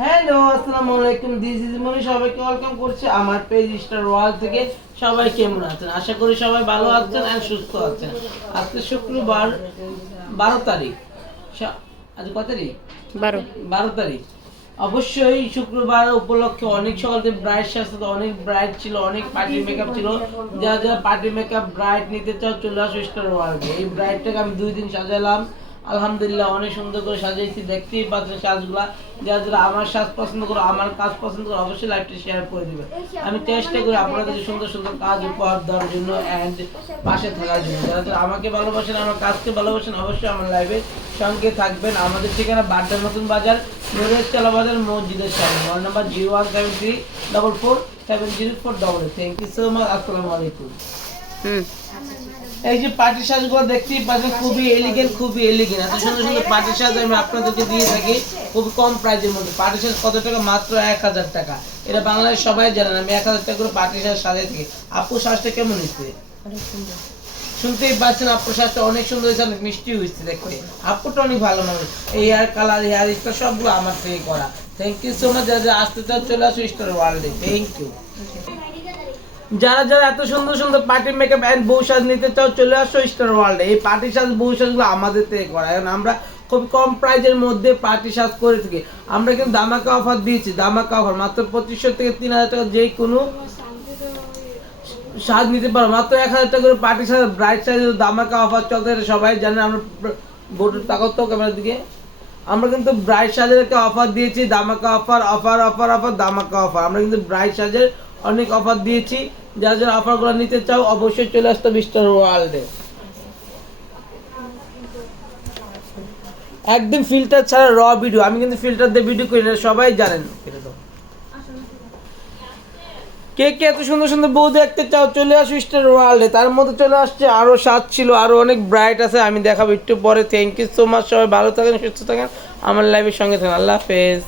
Hello আসসালামু আলাইকুম this is মনি সবাইকে ওয়েলকাম করছি আমার পেজ স্টার ওয়াল থেকে। সবাই কেমন আছেন? আশা করি সবাই ভালো আছেন আর সুস্থ আছেন। আজকে শুক্রবার বারো তারিখ। আজ কত তারিখ? বারো। বারো তারিখ। অবশ্যই শুক্রবার উপলক্ষে অনেক সকাল থেকে ব্রাইট সাজতে অনেক ব্রাইট ছিল অনেক পার্টি মেকআপ ছিল। যারা যারা পার্টি মেকআপ ব্রাইট নিতে চাও চলে আসো স্টার ওয়ার্ল্ডে এই ব্রাইটটাকে আমি দুই দিন সাজালাম। আলহামদুলিল্লাহ, অনেক সুন্দর করে সাজিয়েছি। দেখতেই পাচ্ছেন সাজগুলা। যারা যারা আমার সাজ পছন্দ করো, আমার কাজ পছন্দ করো, অবশ্যই লাইভটা শেয়ার করে দিবে। আমি চেষ্টা করি আপনাদের সুন্দর সুন্দর কাজ উপহার দেওয়ার জন্য অ্যান্ড পাশে থাকার জন্য। যারা যারা আমাকে ভালোবাসেন, আমার কাজকে ভালোবাসেন, অবশ্যই আমার লাইভে সঙ্গে থাকবেন। আমাদের ঠিকানা বাড্ডা নতুন বাজার নুরের চালা বাজার, মসজিদের সামনে। Mobile number zero one seven three double four seven zero four double thank you so much আসসালামু আলাইকুম। এই যে পার্টি সাজগুলো দেখতেই পাচ্ছেন খুবই এলিগেন্ট খুবই এলিগেন্ট এত সুন্দর সুন্দর পার্টি সাজ আমি আপনাদেরকে দিয়ে থাকি খুবই কম প্রাইজের মধ্যে। পার্টি সাজ কত টাকা? মাত্র এক হাজার টাকা। এটা বাংলাদেশ সবাই জানেন আমি এক হাজার টাকা করে পার্টি সাজ সাজাই থাকি। আপু সাজটা কেমন হচ্ছে শুনতেই পাচ্ছেন আপুর সাজটা অনেক সুন্দর হয়েছে অনেক মিষ্টি হয়েছে দেখতে। আপুটা অনেক ভালো মানুষ এই হেয়ার কালার হেয়ার স্টাইল সবগুলো আমার থেকে করা। থ্যাংক ইউ সো মাচ যারা যারা আসতে চান চলে আসো স্টার ওয়ার্ল্ডে থ্যাংক ইউ যারা যারা এত সুন্দর সুন্দর পার্টি মেকআপ এন্ড বউ সাজ নিতে চাও, চলে আসো স্টার ওয়ার্ল্ডে এই পার্টি সাজ বউ সাজগুলো আমাদের থেকে করা। এখন আমরা খুব কম প্রাইজের মধ্যে পার্টি সাজ করে থাকি। আমরা কিন্তু দামাকা অফার দিয়েছি দামাকা অফার মাত্র পঁচিশশো থেকে তিন হাজার টাকা যে কোনো সাজ নিতে পারো। মাত্র এক হাজার টাকা করে পার্টি সাজ ব্রাইট সাইজ দামাকা অফার চলতে সবাই জানে আমরা গোটুর তাকাত ক্যামেরার দিকে। আমরা কিন্তু ব্রাইট সাজের একটা অফার দিয়েছি দামাকা অফার অফার অফার অফার দামাকা অফার আমরা কিন্তু ব্রাইট সাজের অনেক অফার দিয়েছি। যারা যারা অফারগুলো নিতে চাও, অবশ্যই চলে আসতে মিস্টার ওয়ার্ল্ডে একদম ফিল্টার ছাড়া র ভিডিও আমি কিন্তু ফিল্টার দিয়ে ভিডিও করি না, সবাই জানেন। কে কে এত সুন্দর সুন্দর বউ দেখতে চাও, চলে আসো স্টার ওয়ার্ল্ডে তার মধ্যে চলে আসছে আরও সাত ছিল আরও অনেক ব্রাইট আছে। আমি দেখাবো একটু পরে। থ্যাংক ইউ সো মাচ সবাই ভালো থাকেন, সুস্থ থাকেন। আমার লাইফের সঙ্গে থাকেন। আল্লাহ হাফেজ।